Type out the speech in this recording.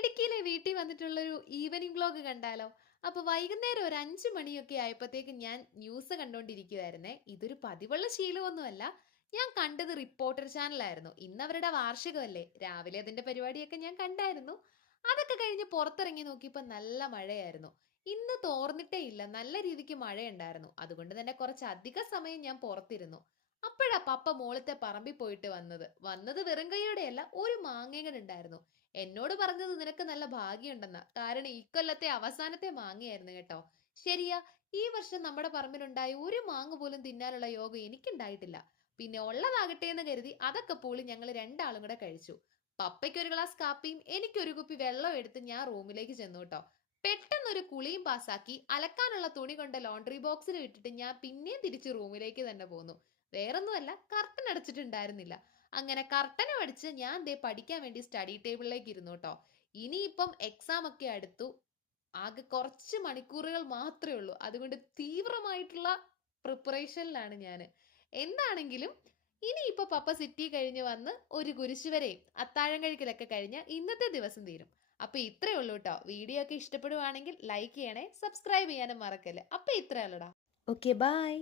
ഇടുക്കിയിലെ വീട്ടിൽ വന്നിട്ടുള്ളൊരു evening vlog കണ്ടാലോ? അപ്പൊ വൈകുന്നേരം ഒരു 5 മണിയൊക്കെ ആയപ്പോഴത്തേക്കും ഞാൻ ന്യൂസ് കണ്ടോണ്ടിരിക്കുവായിരുന്നേ. ഇതൊരു പതിവുള്ള ശീലമൊന്നുമല്ല. ഞാൻ കണ്ടത് റിപ്പോർട്ടർ ചാനലായിരുന്നു. ഇന്ന് അവരുടെ വാർഷികമല്ലേ. രാവിലെ അതിന്റെ പരിപാടിയൊക്കെ ഞാൻ കണ്ടായിരുന്നു. അതൊക്കെ കഴിഞ്ഞ് പുറത്തിറങ്ങി നോക്കിയപ്പോൾ നല്ല മഴയായിരുന്നു. ഇന്ന് തോർന്നിട്ടേ ഇല്ല. നല്ല രീതിക്ക് മഴയുണ്ടായിരുന്നു. അതുകൊണ്ട് തന്നെ കുറച്ച് അധിക സമയം ഞാൻ പുറത്തിരുന്നു. അപ്പോഴാ പപ്പ മോളത്തെ പറമ്പിൽ പോയിട്ട് വന്നത് വെറും കൈയോടെയല്ല, ഒരു മാങ്ങയും ഉണ്ടായിരുന്നു. എന്നോട് പറഞ്ഞത് നിനക്ക് നല്ല ഭാഗ്യമുണ്ടെന്നാ. കാരണം ഇക്കൊല്ലത്തെ അവസാനത്തെ മാങ്ങയായിരുന്നു കേട്ടോ. ശരിയാ, ഈ വർഷം നമ്മുടെ പറമ്പിലുണ്ടായ ഒരു മാങ്ങ പോലും തിന്നാനുള്ള യോഗം എനിക്കുണ്ടായിട്ടില്ല. പിന്നെ ഉള്ളതാകട്ടെ എന്ന് കരുതി അതൊക്കെ പൂളി ഞങ്ങൾ രണ്ടാളും കൂടെ കഴിച്ചു. പപ്പയ്ക്ക് ഒരു ഗ്ലാസ് കാപ്പിയും എനിക്കൊരു കുപ്പി വെള്ളം എടുത്ത് ഞാൻ റൂമിലേക്ക് ചെന്നു കേട്ടോ. പെട്ടെന്നൊരു കുളിയും പാസാക്കി അലക്കാനുള്ള തുണി കൊണ്ട് ലോണ്ടറി ബോക്സിൽ ഇട്ടിട്ട് ഞാൻ പിന്നെയും തിരിച്ച് റൂമിലേക്ക് തന്നെ പോന്നു. വേറൊന്നുമല്ല, കർട്ടൻ അടച്ചിട്ടുണ്ടായിരുന്നില്ല. അങ്ങനെ കർട്ടനും അടിച്ച് ഞാൻ ദേ പഠിക്കാൻ വേണ്ടി സ്റ്റഡി ടേബിളിലേക്ക് ഇരുന്നു കേട്ടോ. ഇനിയിപ്പം എക്സാം ഒക്കെ അടുത്തു. ആകെ കുറച്ച് മണിക്കൂറുകൾ മാത്രമേ ഉള്ളൂ. അതുകൊണ്ട് തീവ്രമായിട്ടുള്ള പ്രിപ്പറേഷനിലാണ് ഞാൻ. എന്താണെങ്കിലും ഇനിയിപ്പോ പപ്പ സിറ്റി കഴിഞ്ഞ് വന്ന് ഒരു കുരിശുവരെയും അത്താഴം കഴിക്കലൊക്കെ കഴിഞ്ഞ് ഇന്നത്തെ ദിവസം തീരും. അപ്പൊ ഇത്രേ ഉള്ളൂ കേട്ടോ. വീഡിയോ ഒക്കെ ഇഷ്ടപ്പെടുവാണെങ്കിൽ ലൈക്ക് ചെയ്യണേ, സബ്സ്ക്രൈബ് ചെയ്യാനും മറക്കല്ലേ. അപ്പൊ ഇത്രേ ഉള്ളൂടാ. Okay, by.